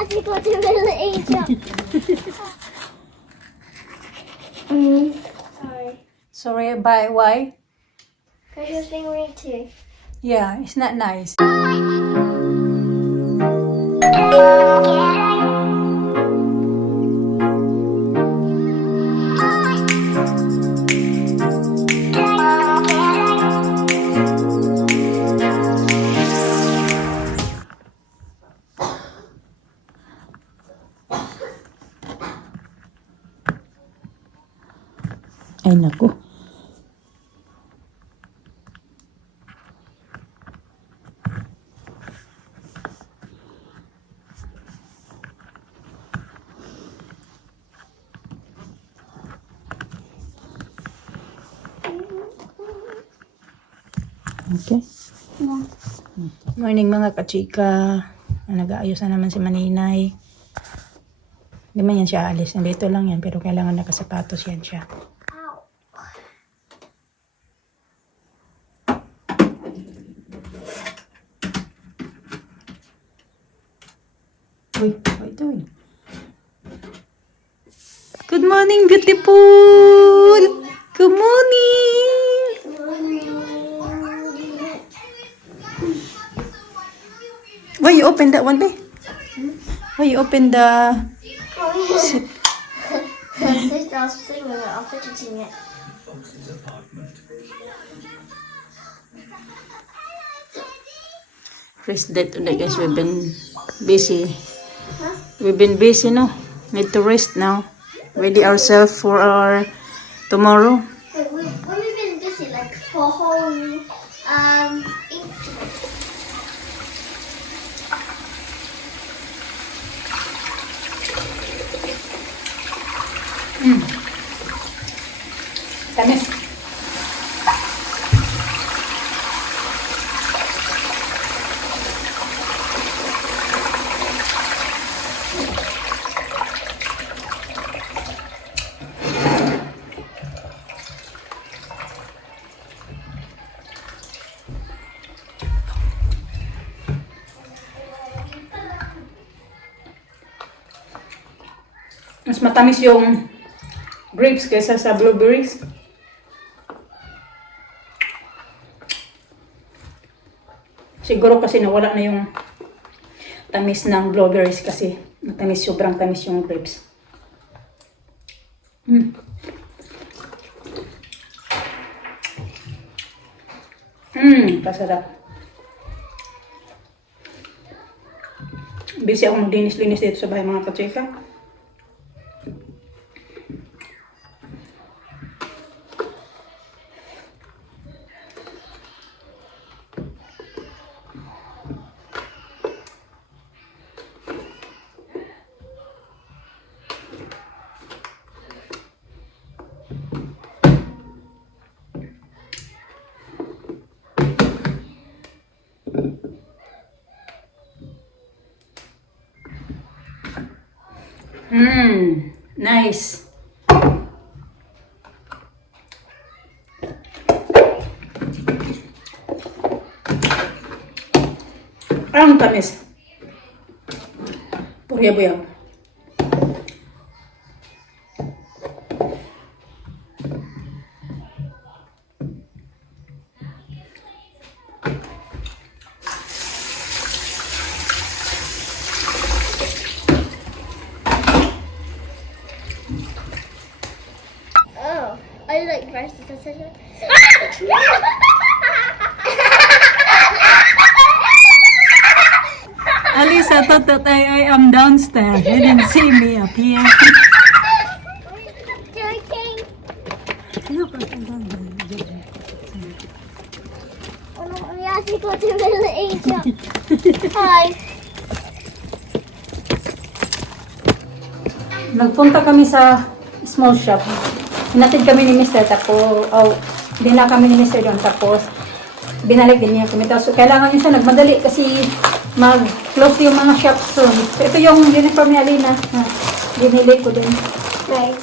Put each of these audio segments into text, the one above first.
magical to little angel. Sorry. Sorry, why? Because you're being rude too. Yeah, it's not nice. Ay, naku. Okay. Yeah. Morning mga kachika. Nag-aayos na naman si Maninay. Hindi man yan siya alis. Nandito lang yan pero kailangan nakasapatos yan siya. Ow. Uy, what are you doing? Good morning, beautiful! Good morning! Why you open that one, babe? Why you open the... Sister, I was singing it. I'm fidgeting it. Rest day today, guys. We've been busy. We've been busy, no? Need to rest now. Ready ourselves for our tomorrow. Wait, when we've been busy, like for whole ink. Tamis. Mas matamis yung grapes kaysa sa blueberries. Siguro kasi nawala na yung tamis ng blueberries kasi matamis, sobrang tamis yung grapes. Pasarap. Busy ako maglinis-linis dito sa bahay mga kachika. Nice. Ang tamis. Purya-buya. Oh, I like versus decision. Alisa thought that I am downstairs. He didn't see me up here. Joking. Look, Oh no, we have to go to little angel. Hi. Nagpunta kami sa small shop. Hinatid kami ni Mr. Tapos, dinala kami ni Mr. doon. Tapos, binalik din niya kami. Tapos, kailangan niya siya nagmadali kasi mag-close yung mga shops soon. So, ito yung uniform ni Alina. Binili ko din. Nice.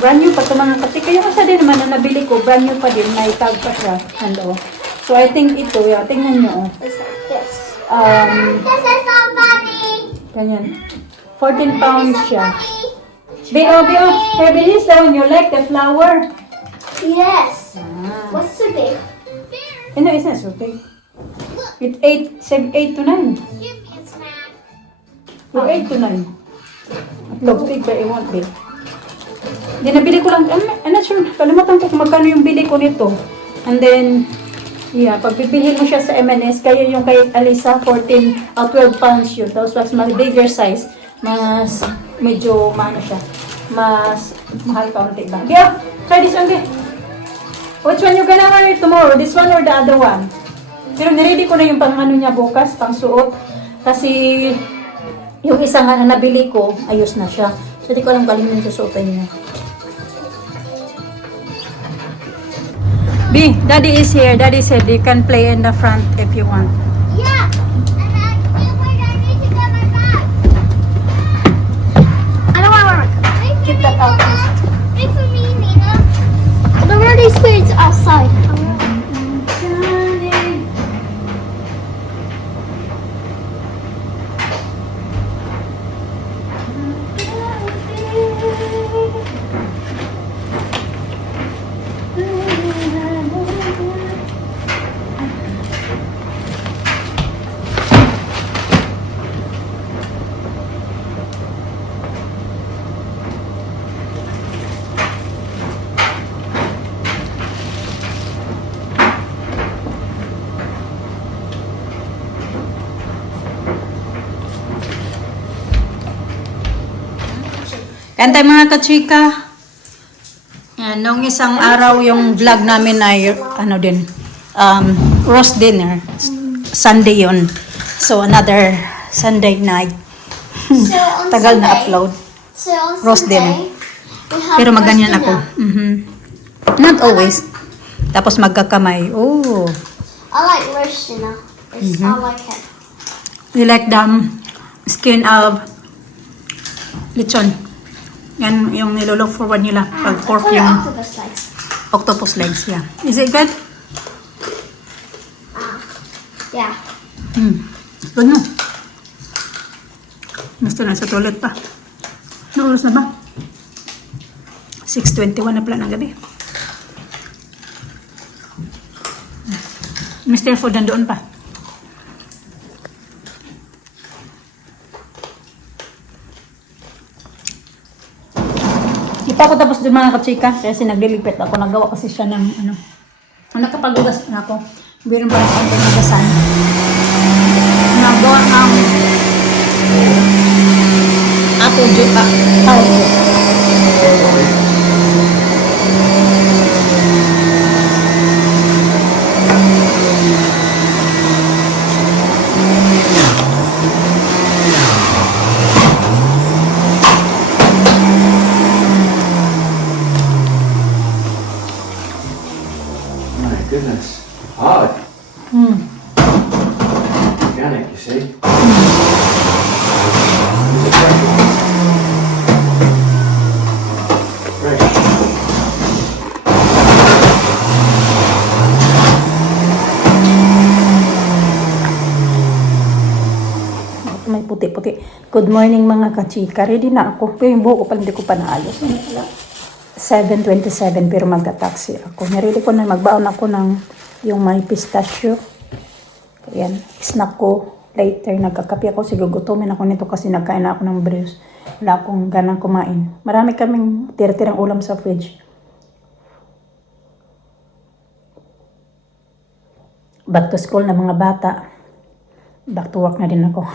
Brand new pa ito mga kachika. Yung isa din naman na nabili ko, brand new pa din. May tag pa siya. Ano. So, I think ito, tingnan nyo. It's like this. Um, This is so funny. Ganyan. 14 pounds siya. B.O. Hey, Bilis, the one you like, the flower. Yes. Ah. What's so big? No, it's not so big. It's 8 to 9. Give me a snack. Or 8 to 9. It looks big, but it won't be. Di nabili ko lang, I'm not sure, kalimutan ko kung magkano yung bili ko nito. And then, yeah, pag bibilhin mo siya sa M&S, kaya yung kay Alisa, 12 pounds yun. Tapos mas bigger size, mas medyo, siya, mas mahal kaunti ba? Yeah, try this one, Di. Which one you gonna wear tomorrow? This one or the other one? Pero niready ko na yung pang ano niya bukas, pang suot. Kasi yung isang na nabili ko, ayos na siya. So di ko alam galing yung susuotan niya. B, Daddy is here. Daddy said you can play in the front if you want. Yeah. And where do I need to get my bag? I don't want to Keep that out. Wait for me, Nina. The word is clear outside. Kantay mga kachika. Yan, nung isang araw yung vlog namin ay ano din, roast dinner. Sunday yun. So another Sunday night. So on Tagal na Sunday- upload. So on Roast Sunday, dinner. we have Pero maganyan roast ako. dinner. Not always. Tapos magkakamay. Oh. I like roast dinner. I like it. You like the skin of lechon. Yan yung nilolook forward nila. Pag pork I call it yung octopus legs. octopus legs. Yeah. Is it good? Yeah. Good no? Gusto na sa toilet pa. Ano oras na ba? 6:21 na pala ng gabi. Mr. Food nandoon pa. Di pa ako tapos din mga kachika kasi nagliligpit ako. Nagawa kasi siya ng ano. Nakapagugas na ako. Meron pa rin akong pinagasan. Nagawa ng apple juice pa. Tawag juice. My goodness. Hard. Organic, you see. These are fresh ones. Fresh. May puti-puti. Good morning mga kachika. Ready na ako. Pero yung buhok ko pala hindi ko pa naayos. 7:27 pero magta-taxi ako. Narili ko na magbaon ako ng yung may pistachio. Ayan. Snack ko. Later nagkakape ako. Siguro gutumin ako nito kasi nagkain na ako ng brews. Wala akong ganang kumain. Marami kaming tira-tirang ulam sa fridge. Back to school na mga bata. Back to work na din ako.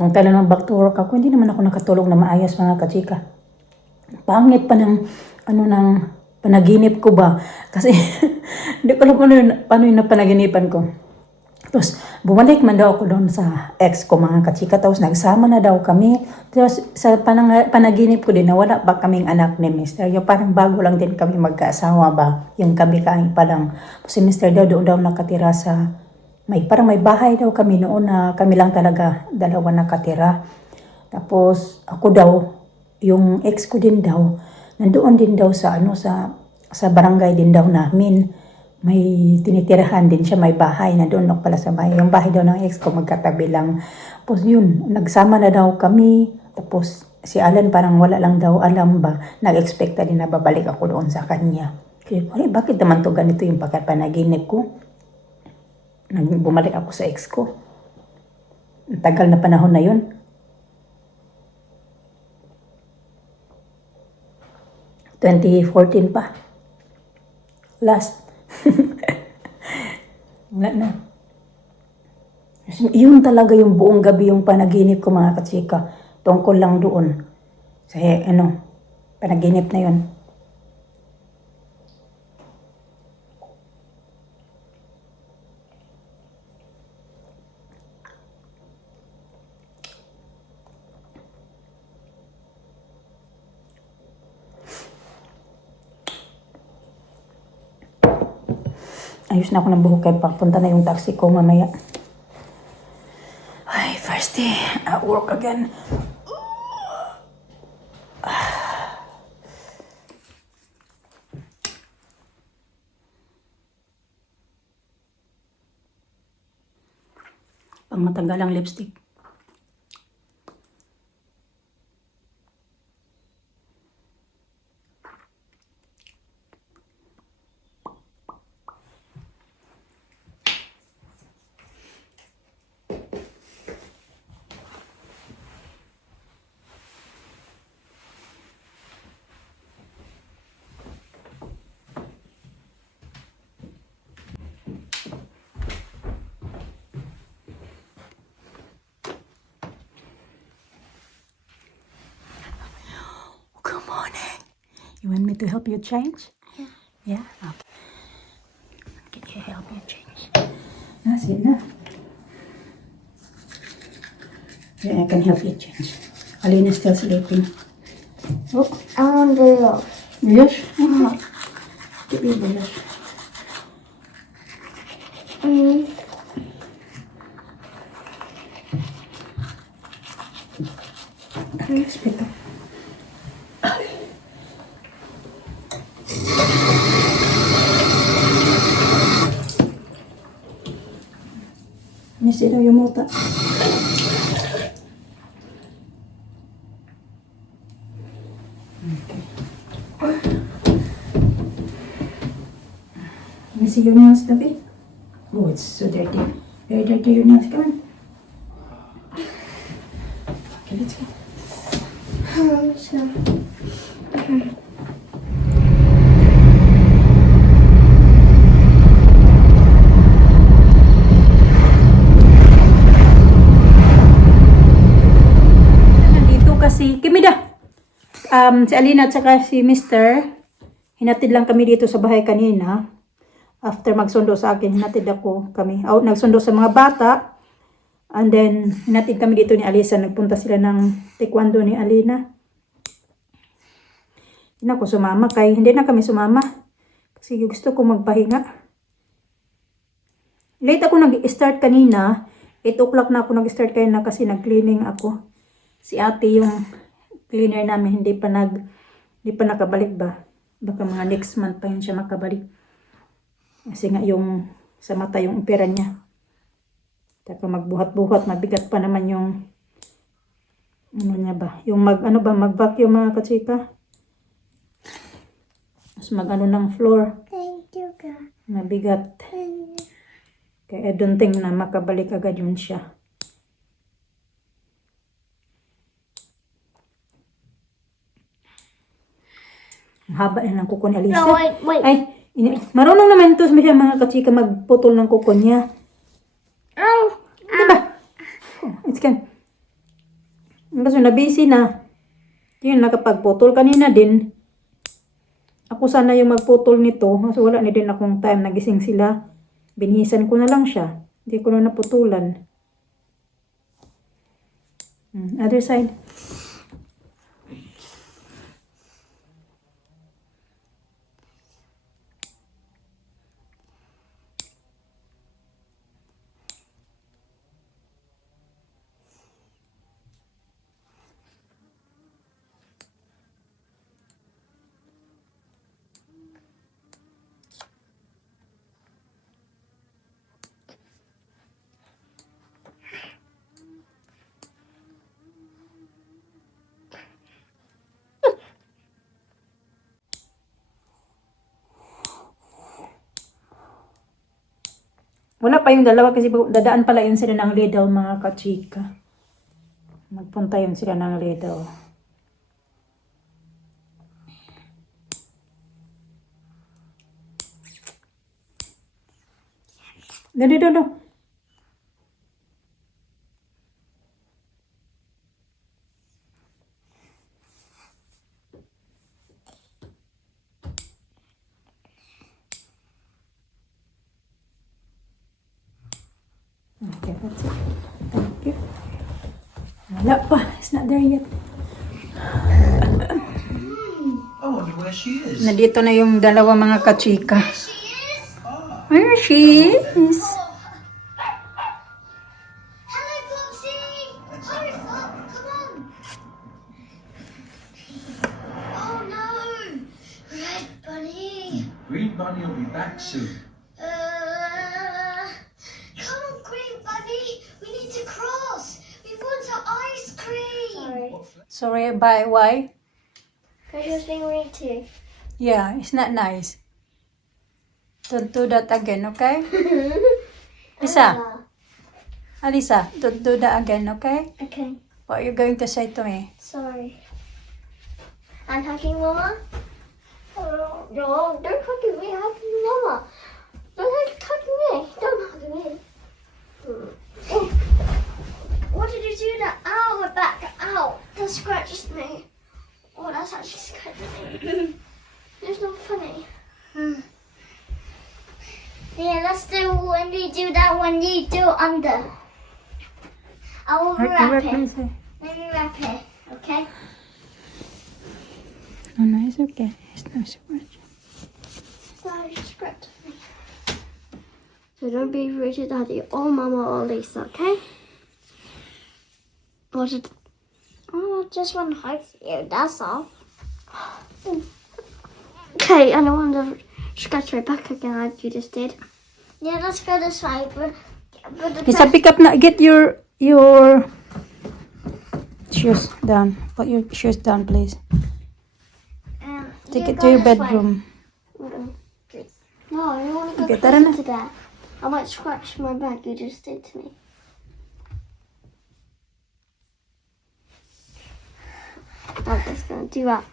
Ang kailan ng back to work ako, hindi naman ako nakatulog na maayos mga kachika. Pangit pa ng, ng panaginip ko ba? Kasi, hindi ko alam paano yung napanaginipan ko. Tapos, bumalik man daw ako doon sa ex ko mga kachika. Tapos, nagsama na daw kami. Tapos, sa panaginip ko din, nawala pa kaming anak ni Mr. Yung parang bago lang din kami magkaasawa ba? Yung kami pa lang. Si Mr. doon daw nakatira sa, parang may bahay daw kami noon na kami lang talaga, dalawa nakatira. Tapos, ako daw, yung ex ko din daw, nandoon din daw sa, sa barangay din daw namin. may tinitirahan din siya, may bahay na doon pala sa bahay. Yung bahay daw ng ex ko magkatabi lang. Tapos yun, nagsama na daw kami. Tapos si Alan parang wala lang daw alam ba. Nag-expecta din na babalik ako doon sa kanya. Kaya, bakit naman to ganito yung pagkapanaginip ko? Bumalik ako sa ex ko. Ang tagal na panahon na yun. 2014 pa. Last. Wala na. Yun talaga yung buong gabi yung panaginip ko mga katsika. Tungkol lang doon. Sa panaginip na yun. Ayos na ako ng buhok kaya papunta na yung taxi ko mamaya. Ay, first day at work again. Pang matanggal ang lipstick. Good morning. You want me to help you change? Yeah? Okay. Can you help you change? Sit na. Yeah, I can help you change. Alina's still sleeping. Oh, I want to go. yes? Give me the Respeto. Mesti daw yung mata. Let me see your nails, David. Oh, it's so dirty. Very dirty, your nails. Come on. Okay, let's go. Nandito kasi, Kimida. Si Alina at saka si Mr. Hinatid lang kami dito sa bahay kanina. After magsundo sa akin, hinatid ako kami. Nagsundo sa mga bata. And then, hinatid kami dito ni Alisa. Nagpunta sila ng taekwondo ni Alina. Hindi na ako sumama. Hindi na kami sumama. Kasi gusto ko magpahinga. Late ako nag-start kanina. 8 o'clock na ako nag-start kanina kasi nag-cleaning ako. Si ate yung cleaner namin. Hindi pa nakabalik ba. Baka mga next month pa yun siya makabalik. Kasi nga yung sa mata yung opera niya. Taka magbuhat-buhat, mabigat pa naman yung niya ba? Yung mag-vacuum mga katsika. Mas ng floor. Thank you, God. Mabigat. Kaya don't think na makabalik agad yun siya. Ang haba na ng kuko ni Alisa. No, wait. Ay, marunong naman ito siya mga katsika magputol ng kuko niya. Oh, Diba? Oh, it's can. Kasi na busy na. Yun, nakapagputol kanina din. Ako sana yung magputol nito. Kasi wala na din akong time. Nagising sila. Binihisan ko na lang siya. Hindi ko na naputulan. Other side. Wala pa yung dalawa kasi dadaan pala yun sila ng Lidl, mga kachika. Magpunta yun sila ng Lidl. Dali. Okay, that's it. Thank you. Wala pa. It's not there yet. I wonder where she is. Nandito na yung dalawa mga kachika. Where she is? Hello, Flopsy! Hurry up, come on! Oh no! Red Bunny! Green Bunny will be back soon. Come on, Green Bunny! We need to cross! We want our ice cream! Sorry, bye. Why? Because she was being rude too. Yeah, it's not nice. Don't do that again, okay? Lisa, Alisa, don't do that again, okay? Okay, What are you going to say to me? sorry. And hugging Mama? Oh, no, don't hug me, hugging Mama. Don't hug me, don't hug me. Oh. What did you do that? Ow, my back, ow. That scratches me. Oh, that's actually scratching me. It's not funny. Yeah, let's do when you do that when you do under. I will wrap it. Let me wrap it, okay? Oh, no, it's okay. It's no scratch. Daddy scratched me. So don't be rude to Daddy or Mama or Lisa, okay? Or did... Oh, I just want to hug you, that's all. Okay, I don't want to scratch my back again like you just did. Yeah, let's go this way, but the Lisa, pick up na. Get your shoes down. Put your shoes down, please. Take you it go to your this way. bedroom. No, I don't want to go Okay, tara na. closer to that. I might scratch my back you just did to me. I'm just gonna do that.